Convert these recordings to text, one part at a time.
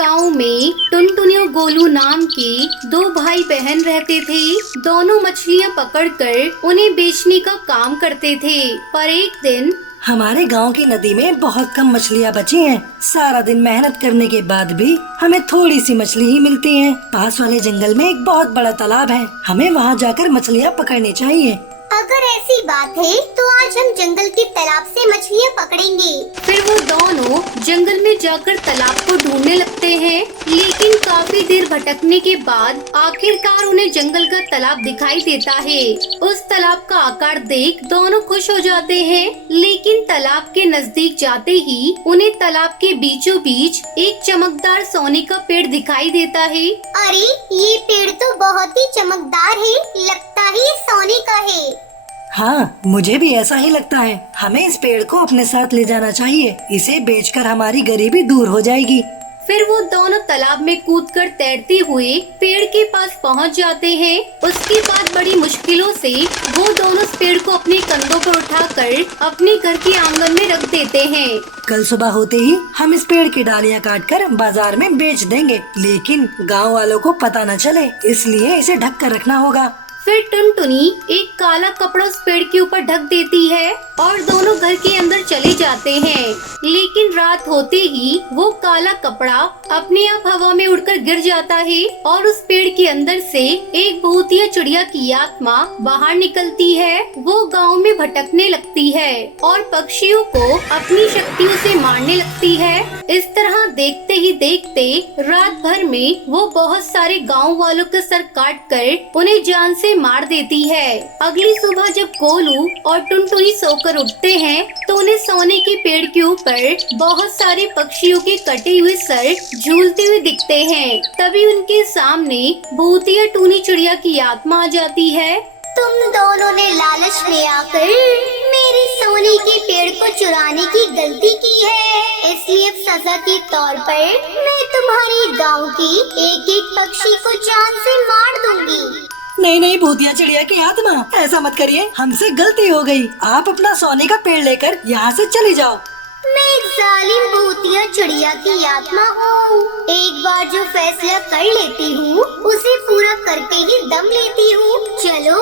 गांव में टुनटुनी और गोलू नाम के दो भाई बहन रहते थे। दोनों मछलियां पकड़कर उन्हें बेचने का काम करते थे। पर एक दिन हमारे गांव की नदी में बहुत कम मछलियां बची हैं। सारा दिन मेहनत करने के बाद भी हमें थोड़ी सी मछली ही मिलती है। पास वाले जंगल में एक बहुत बड़ा तालाब है, हमें वहां जाकर मछलियां पकड़नी चाहिए। अगर ऐसी बात है तो आज हम जंगल के तालाब से मछलियाँ पकड़ेंगे। फिर वो दोनों जंगल में जाकर तालाब को ढूंढने लगते हैं, लेकिन काफी देर भटकने के बाद आखिरकार उन्हें जंगल का तालाब दिखाई देता है। उस तालाब का आकार देख दोनों खुश हो जाते हैं, लेकिन तालाब के नजदीक जाते ही उन्हें तालाब के बीचों बीच एक चमकदार सोने का पेड़ दिखाई देता है। अरे ये पेड़ तो बहुत ही चमकदार है, लगता है ये सोने का है। हाँ, मुझे भी ऐसा ही लगता है। हमें इस पेड़ को अपने साथ ले जाना चाहिए, इसे बेचकर हमारी गरीबी दूर हो जाएगी। फिर वो दोनों तालाब में कूदकर तैरते हुए पेड़ के पास पहुंच जाते हैं। उसके बाद बड़ी मुश्किलों से वो दोनों उस पेड़ को अपने कंधों पर उठाकर अपने घर के आंगन में रख देते हैं। कल सुबह होते ही हम इस पेड़ की डालियां काटकर बाजार में बेच देंगे, लेकिन गांव वालों को पता न चले, इसलिए इसे ढक कर रखना होगा। फिर टुनटुनी एक काला कपड़ा उस पेड़ के ऊपर ढक देती है और दोनों घर के अंदर चले जाते हैं। लेकिन रात होते ही वो काला कपड़ा अपने आप हवा में उड़कर गिर जाता है और उस पेड़ के अंदर से एक भूतिया चिड़िया की आत्मा बाहर निकलती है। वो गांव में भटकने लगती है और पक्षियों को अपनी शक्तियों से मारने लगती है। इस तरह देखते ही देखते रात भर में वो बहुत सारे गाँव वालों का सर काट कर उन्हें जान से मार देती है। अगली सुबह जब गोलू और टुनटुनी सोकर उठते हैं तो उन्हें सोने के पेड़ के ऊपर बहुत सारे पक्षियों के कटे हुए सर झूलते हुए दिखते हैं। तभी उनके सामने भूतिया टूनी चिड़िया की आत्मा आ जाती है। तुम दोनों ने लालच में आकर मेरे सोने के पेड़ को चुराने की गलती की है, इसलिए अब सजा के तौर पर मैं तुम्हारे गांव की एक एक पक्षी को जान से मार दूंगी। नहीं नहीं भूतिया चिड़िया की आत्मा, ऐसा मत करिए, हमसे गलती हो गई। आप अपना सोने का पेड़ लेकर यहाँ से चली जाओ। मैं एक जालिम भूतिया चिड़िया की आत्मा हूँ। एक बार जो फैसला कर लेती हूँ उसे पूरा करके ही दम लेती हूँ। चलो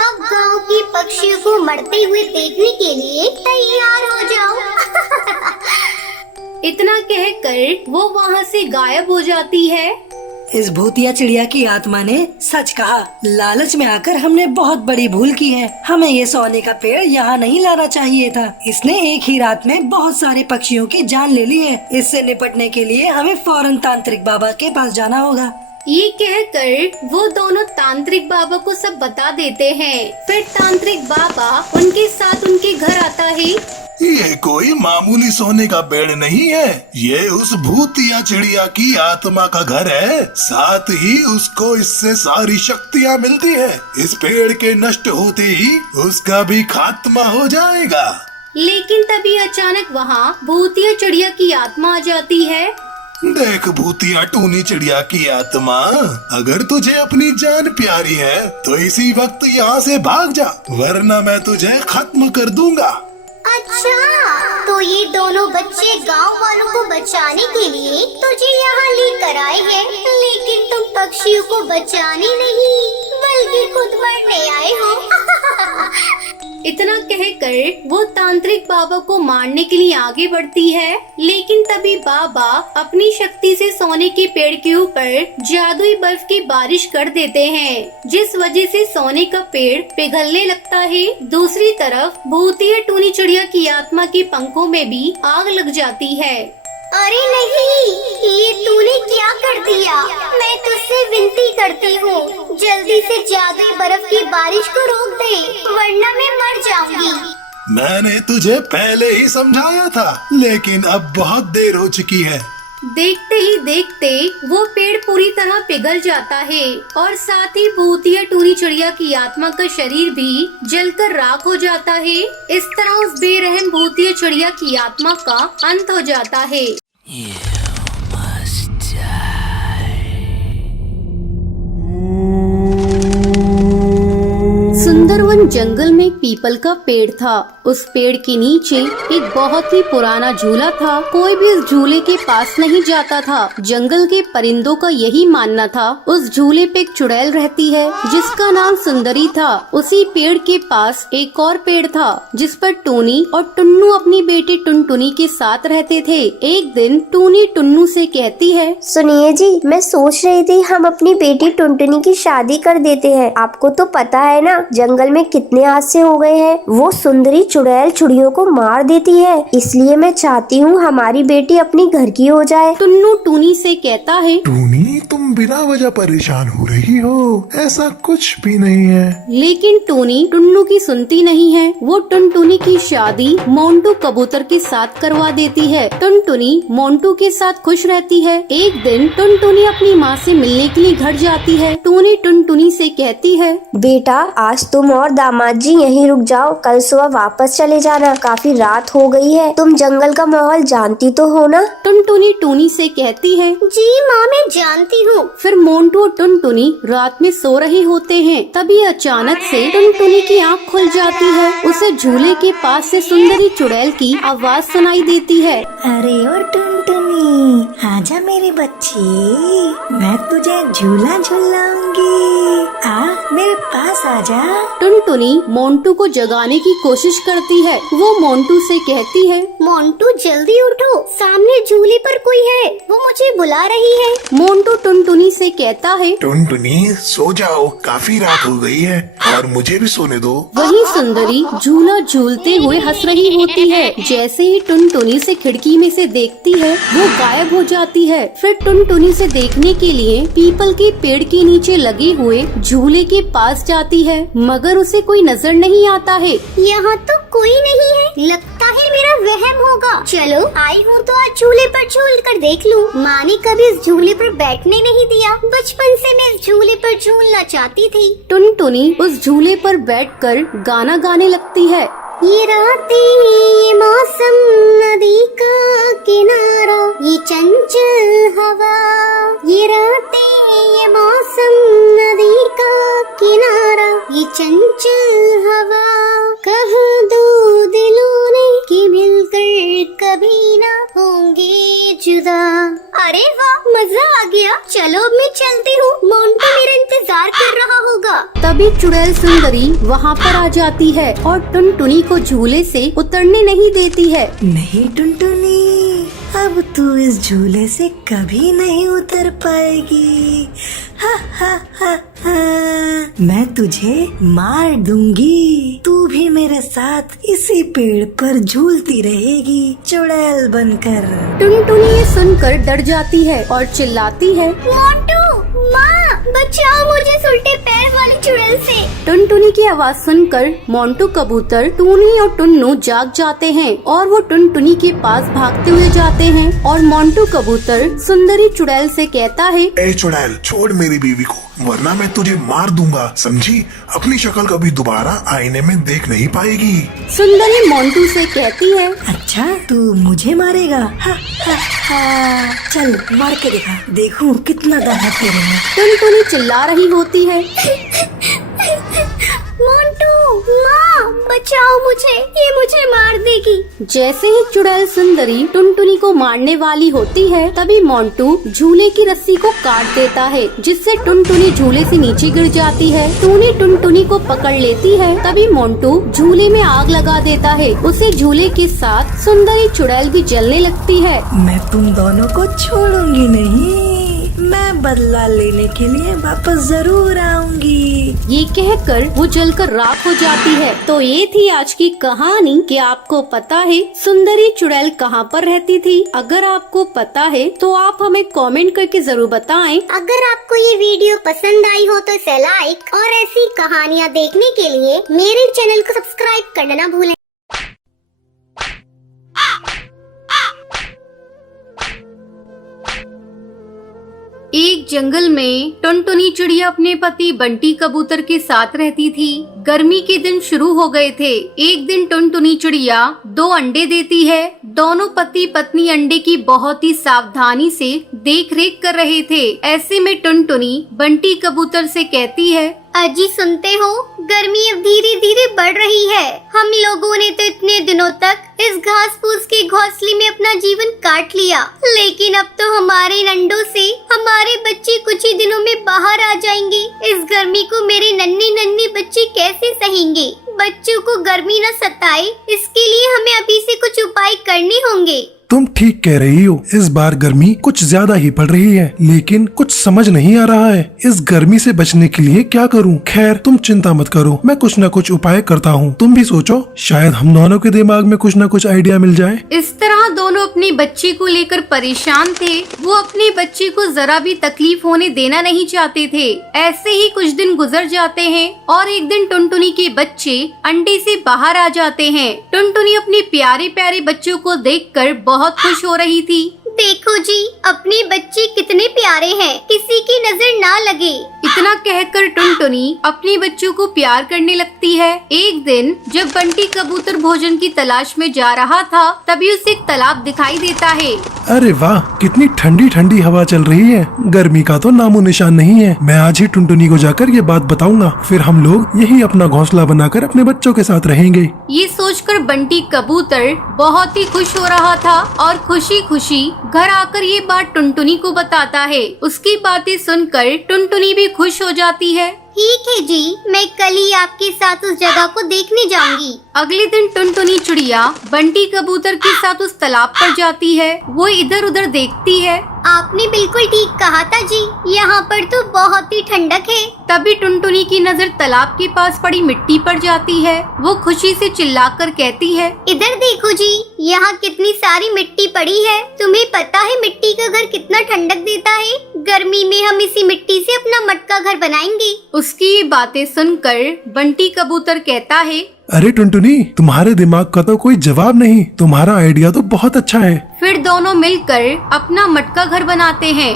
अब गांव के पक्षियों को मरते हुए देखने के लिए तैयार हो जाओ। इतना कहकर वो वहाँ से गायब हो जाती है। इस भूतिया चिड़िया की आत्मा ने सच कहा, लालच में आकर हमने बहुत बड़ी भूल की है। हमें ये सोने का पेड़ यहाँ नहीं लाना चाहिए था। इसने एक ही रात में बहुत सारे पक्षियों की जान ले ली है। इससे निपटने के लिए हमें फौरन तांत्रिक बाबा के पास जाना होगा। ये कहकर वो दोनों तांत्रिक बाबा को सब बता देते हैं। फिर तांत्रिक बाबा उनके साथ उनके घर आता है। ये कोई मामूली सोने का पेड़ नहीं है, ये उस भूतिया चिड़िया की आत्मा का घर है। साथ ही उसको इससे सारी शक्तियाँ मिलती है। इस पेड़ के नष्ट होते ही उसका भी खात्मा हो जाएगा। लेकिन तभी अचानक वहाँ भूतिया चिड़िया की आत्मा आ जाती है। देख भूतिया टूनी चिड़िया की आत्मा, अगर तुझे अपनी जान प्यारी है तो इसी वक्त यहाँ से भाग जा, वरना मैं तुझे खत्म कर दूंगा। अच्छा, तो ये दोनों बच्चे गांव वालों को बचाने के लिए तुझे यहाँ लेकर आए हैं, लेकिन तुम पक्षियों को बचाने नहीं बल्कि खुद मरने आए हो। इतना कहकर वो तांत्रिक बाबा को मारने के लिए आगे बढ़ती है। लेकिन तभी बाबा अपनी शक्ति से सोने के पेड़ के ऊपर जादुई बर्फ की बारिश कर देते हैं, जिस वजह से सोने का पेड़ पिघलने लगता है। दूसरी तरफ भूतिया टूनी चिड़िया की आत्मा के पंखों में भी आग लग जाती है। अरे नहीं, ये तूने क्या कर दिया? मैं तुझसे विनती करती हूँ, जल्दी से जादुई बर्फ की बारिश को रोक दे, वरना मैं मर जाऊंगी। मैंने तुझे पहले ही समझाया था, लेकिन अब बहुत देर हो चुकी है। देखते ही देखते वो पेड़ पूरी तरह पिघल जाता है और साथ ही भूतिया टूनी चिड़िया की आत्मा का शरीर भी जलकर राख हो जाता है। इस तरह उस बेरहम भूतिया चिड़िया की आत्मा का अंत हो जाता है। सुंदरवन जंगल में पीपल का पेड़ था। उस पेड़ के नीचे एक बहुत ही पुराना झूला था। कोई भी इस झूले के पास नहीं जाता था। जंगल के परिंदों का यही मानना था उस झूले पे एक चुड़ैल रहती है जिसका नाम सुंदरी था। उसी पेड़ के पास एक और पेड़ था जिस पर टूनी और टुन्नू अपनी बेटी टुनटुनी के साथ रहते थे। एक दिन टूनी टुन्नू से कहती है, सुनिए जी, मैं सोच रही थी हम अपनी बेटी टुनटुनी की शादी कर देते हैं। आपको तो पता है ना जंगल में कितने हादसे हो गए हैं। वो सुंदरी चुड़ैल चिड़ियों को मार देती है, इसलिए मैं चाहती हूँ हमारी बेटी अपनी घर की हो जाए। टुन्नू टूनी से कहता है, टूनी तुम बिना वजह परेशान हो रही हो, ऐसा कुछ भी नहीं है। लेकिन टूनी टुन्नू की सुनती नहीं है। वो टुनटुनी की शादी मोंटू कबूतर के साथ करवा देती है। टुनटुनी मोंटू के साथ खुश रहती है। एक दिन टुनटुनी अपनी माँ से मिलने के लिए घर जाती है। टूनी टुनटुनी से कहती है, बेटा आज तुम और दामाद जी यहीं रुक जाओ, कल सुबह वापस चले जाना। काफी रात हो गई है, तुम जंगल का माहौल जानती तो हो ना। टुनटुनी टूनी से कहती है, जी माँ मैं जानती हूँ। फिर मोंटू और टुनटुनी रात में सो रहे होते हैं। तभी अचानक से टुनटुनी की आँख खुल जाती है। उसे झूले के पास से सुंदरी चुड़ैल की आवाज सुनाई देती है। अरे ओ टुनटुनी, आजा मेरी बच्ची, मैं तुझे झूला झूलाऊंगी। आ मेरे पास आजा। टुनटुनी मोंटू को जगाने की कोशिश करती है। वो मोंटू से कहती है, मोंटू जल्दी उठो, सामने झूले पर कोई है, वो मुझे बुला रही है। मोंटू टुनटुनी से कहता है। टुनटुनी सो जाओ, काफी रात हो गई है और मुझे भी सोने दो। वही सुंदरी झूला झूलते हुए हंस रही होती है। जैसे ही टुनटुनी से खिड़की में से देखती है वो गायब हो जाती है। फिर टुनटुनी से देखने के लिए पीपल के पेड़ के नीचे लगे हुए झूले के पास जाती है, मगर उसे कोई नजर नहीं आता है। यहाँ तो कोई नहीं है, लगता है मेरा वहम होगा। चलो आई हूँ तो आज झूले पर झूल कर देख लूँ। माँ ने कभी इस झूले पर बैठने नहीं दिया, बचपन से मैं इस झूले पर झूलना चाहती थी। टुनटुनी उस झूले पर बैठकर गाना गाने लगती है। ये रातें, ये मौसम, नदी का किनारा, ये चंचल हवा। ये रातें, ये मौसम, नदी का किनारा, ये चंचल हवा। कहा दो दिलों ने कि मिलकर कभी ना होंगे जुदा। अरे वाह, मजा आ गया। चलो अब मैं चलती हूँ, मोंटू मेरा इंतजार कर रहा होगा। तभी चुड़ैल सुंदरी वहाँ पर आ जाती है और टुनटुनी को झूले से उतरने नहीं देती है। नहीं टुनटुनी, अब तू इस झूले से कभी नहीं उतर पाएगी। हा हा हा हा, मैं तुझे मार दूंगी। तू भी मेरे साथ इसी पेड़ पर झूलती रहेगी चुड़ैल बनकर। टुनटुनी ये सुनकर डर जाती है और चिल्लाती है, मोंटू, माँ, बचाओ मुझे उल्टे पैर वाली चुड़ैल से। टुनटुनी की आवाज सुनकर मोंटू कबूतर, टूनी और टुन्नू जाग जाते हैं और वो टुनटुनी के पास भागते हुए जाते हैं। और मोंटू कबूतर सुंदरी चुड़ैल से कहता है, ए चुड़ैल, छोड़ मेरी बीवी को, वरना मैं तुझे मार दूंगा, समझी? अपनी शक्ल कभी दोबारा आईने में देख नहीं पाएगी। सुंदरी मोंटू से कहती है, अच्छा तू मुझे मारेगा? हा हा हा, चल मार के दिखा, देखूं कितना दम है तेरे में। टुनटुनी चिल्ला रही होती है, मोंटू, माँ, बचाओ मुझे, ये मुझे मार देगी। जैसे ही चुड़ैल सुंदरी टुनटुनी को मारने वाली होती है तभी मोंटू झूले की रस्सी को काट देता है, जिससे टुनटुनी झूले से नीचे गिर जाती है। टूनी टुनटुनी को पकड़ लेती है। तभी मोंटू झूले में आग लगा देता है। उसे झूले के साथ सुंदरी चुड़ैल भी जलने लगती है। मैं तुम दोनों को छोड़ूंगी नहीं, मैं बदला लेने के लिए वापस जरूर आऊंगी। ये कहकर वो जलकर राख हो जाती है। तो ये थी आज की कहानी कि आपको पता है सुंदरी चुड़ैल कहाँ पर रहती थी। अगर आपको पता है तो आप हमें कमेंट करके जरूर बताएं। अगर आपको ये वीडियो पसंद आई हो तो इसे लाइक और ऐसी कहानियाँ देखने के लिए मेरे चैनल को सब्सक्राइब करना ना भूलें। एक जंगल में टुनटुनी चिड़िया अपने पति बंटी कबूतर के साथ रहती थी। गर्मी के दिन शुरू हो गए थे। एक दिन टुनटुनी चिड़िया 2 अंडे देती है। दोनों पति पत्नी अंडे की बहुत ही सावधानी से देख रेख कर रहे थे। ऐसे में टुनटुनी बंटी कबूतर से कहती है, अजी सुनते हो, गर्मी अब धीरे धीरे बढ़ रही है। हम लोगों ने तो इतने दिनों तक इस घास फूस के घोंसले में अपना जीवन काट लिया, लेकिन अब तो हमारे अंडों से हमारे बच्चे कुछ ही दिनों में बाहर आ जाएंगे। इस गर्मी को मेरे नन्हे नन्हे बच्चे कैसे सहेंगे? बच्चों को गर्मी न सताए, इसके लिए हमें अभी से कुछ उपाय करने होंगे। तुम ठीक कह रही हो, इस बार गर्मी कुछ ज्यादा ही पड़ रही है, लेकिन कुछ समझ नहीं आ रहा है इस गर्मी से बचने के लिए क्या करूं। खैर तुम चिंता मत करो, मैं कुछ न कुछ उपाय करता हूं। तुम भी सोचो, शायद हम दोनों के दिमाग में कुछ न कुछ आइडिया मिल जाए। इस तरह दोनों अपने बच्चे को लेकर परेशान थे। वो अपने बच्चे को जरा भी तकलीफ होने देना नहीं चाहते थे। ऐसे ही कुछ दिन गुजर जाते हैं और एक दिन टुनटुनी के बच्चे अंडे से बाहर आ जाते हैं। टुनटुनी अपने प्यारे प्यारे बच्चों को देखकर बहुत खुश हो रही थी। देखो जी, अपने बच्चे कितने प्यारे हैं, किसी की नजर ना लगे। इतना कहकर टुनटुनी अपने बच्चों को प्यार करने लगती है। एक दिन जब बंटी कबूतर भोजन की तलाश में जा रहा था, तभी उसे एक तालाब दिखाई देता है। अरे वाह, कितनी ठंडी ठंडी हवा चल रही है। गर्मी का तो नामो निशान नहीं है। मैं आज ही टुनटुनी को जाकर ये बात बताऊंगा, फिर हम लोग यही अपना घोंसला बनाकर अपने बच्चों के साथ रहेंगे। ये सोचकर बंटी कबूतर बहुत ही खुश हो रहा था और खुशी खुशी घर आकर ये बात टुनटुनी को बताता है। उसकी बातें सुनकर टुनटुनी भी खुश हो जाती है। ठीक है जी, मैं कल ही आपके साथ उस जगह को देखने जाऊंगी। अगले दिन टुनटुनी चिड़िया बंटी कबूतर के साथ उस तालाब पर जाती है। वो इधर उधर देखती है। आपने बिल्कुल ठीक कहा था जी, यहाँ पर तो बहुत ही ठंडक है। तभी टुनटुनी की नजर तालाब के पास पड़ी मिट्टी पर जाती है। वो खुशी से चिल्लाकर कहती है, इधर देखो जी, यहाँ कितनी सारी मिट्टी पड़ी है। तुम्हें पता है मिट्टी का घर कितना ठंडक देता है? गर्मी में हम इसी मिट्टी से अपना मटका घर बनाएंगे। उसकी ये बातें सुनकर बंटी कबूतर कहता है, अरे टुनटुनी, तुम्हारे दिमाग का तो कोई जवाब नहीं। तुम्हारा आइडिया तो बहुत अच्छा है। फिर दोनों मिलकर अपना मटका घर बनाते हैं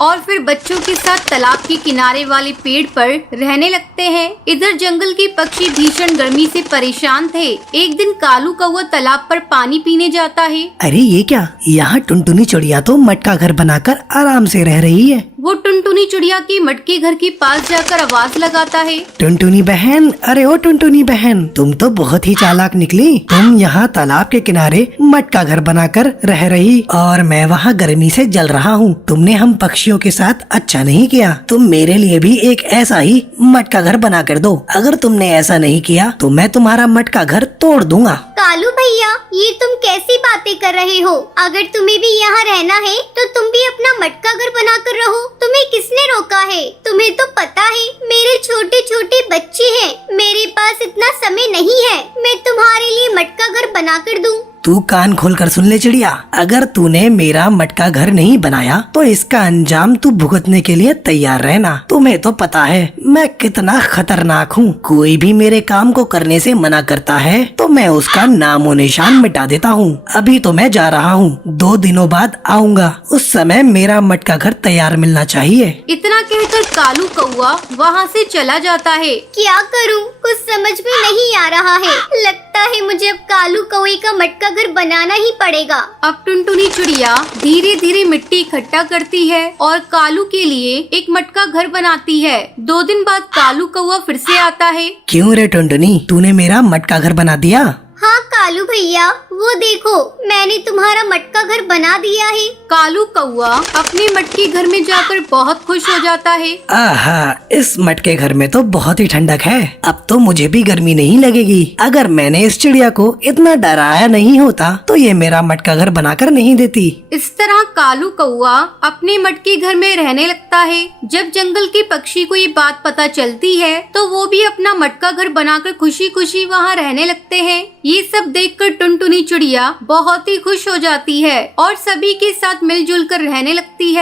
और फिर बच्चों के साथ तालाब के किनारे वाले पेड़ पर रहने लगते हैं। इधर जंगल के पक्षी भीषण गर्मी से परेशान थे। एक दिन कालू कौवा तालाब पर पानी पीने जाता है। अरे ये क्या, यहाँ टुनटुनी चिड़िया तो मटका घर बनाकर आराम से रह रही है। वो टुनटुनी चिड़िया के मटके घर के पास जाकर आवाज लगाता है, टुनटुनी बहन, अरे ओ टुनटुनी बहन, तुम तो बहुत ही चालाक निकली। तुम यहाँ तालाब के किनारे मटका घर बनाकर रह रही और मैं वहाँ गर्मी से जल रहा हूँ। तुमने हम पक्षियों के साथ अच्छा नहीं किया। तुम मेरे लिए भी एक ऐसा ही मटका घर बना कर दो। अगर तुमने ऐसा नहीं किया तो मैं तुम्हारा मटका घर तोड़ दूंगा। कालू भैया, ये तुम कैसी बातें कर रहे हो? अगर तुम्हें भी यहाँ रहना है तो तुम भी अपना मटका घर बना कर रहो। तुम्हें किसने रोका है? तुम्हें तो पता है मेरे छोटे छोटे बच्चे हैं, मेरे पास इतना समय नहीं है मैं तुम्हारे लिए मटका घर बना कर दूं। तू कान खोल कर सुन ले चिड़िया, अगर तूने मेरा मटका घर नहीं बनाया तो इसका अंजाम तू भुगतने के लिए तैयार रहना। तुम्हें तो पता है मैं कितना खतरनाक हूँ। कोई भी मेरे काम को करने से मना करता है तो मैं उसका नामो निशान मिटा देता हूँ। अभी तो मैं जा रहा हूँ, 2 दिनों बाद आऊँगा। उस समय मेरा मटका घर तैयार मिलना चाहिए। इतना कहकर कालू कौवा वहाँ से चला जाता है। क्या करूं? कुछ समझ में नहीं आ रहा है। लगता है मुझे अब कालू कौवे का मटका घर बनाना ही पड़ेगा। अब टुनटुनी चिड़िया धीरे धीरे मिट्टी इकट्ठा करती है और कालू के लिए एक मटका घर बनाती है। 2 दिन बाद कालू कौवा फिर से आता है। क्यों रे टुनटुनी, तूने मेरा मटका घर बना दिया? हाँ कालू भैया, वो देखो मैंने तुम्हारा मटका घर बना दिया है। कालू कौवा अपने मटके घर में जाकर बहुत खुश हो जाता है। आहा, इस मटके घर में तो बहुत ही ठंडक है। अब तो मुझे भी गर्मी नहीं लगेगी। अगर मैंने इस चिड़िया को इतना डराया नहीं होता तो ये मेरा मटका घर बनाकर नहीं देती। इस तरह कालू कौवा अपने मटके घर में रहने लगता है। जब जंगल के पक्षी को ये बात पता चलती है तो वो भी अपना मटका घर बनाकर खुशी खुशी वहाँ रहने लगते हैं। ये सब देखकर टुनटुनी चिड़िया बहुत ही खुश हो जाती है और सभी के साथ मिलजुल कर रहने लगती है।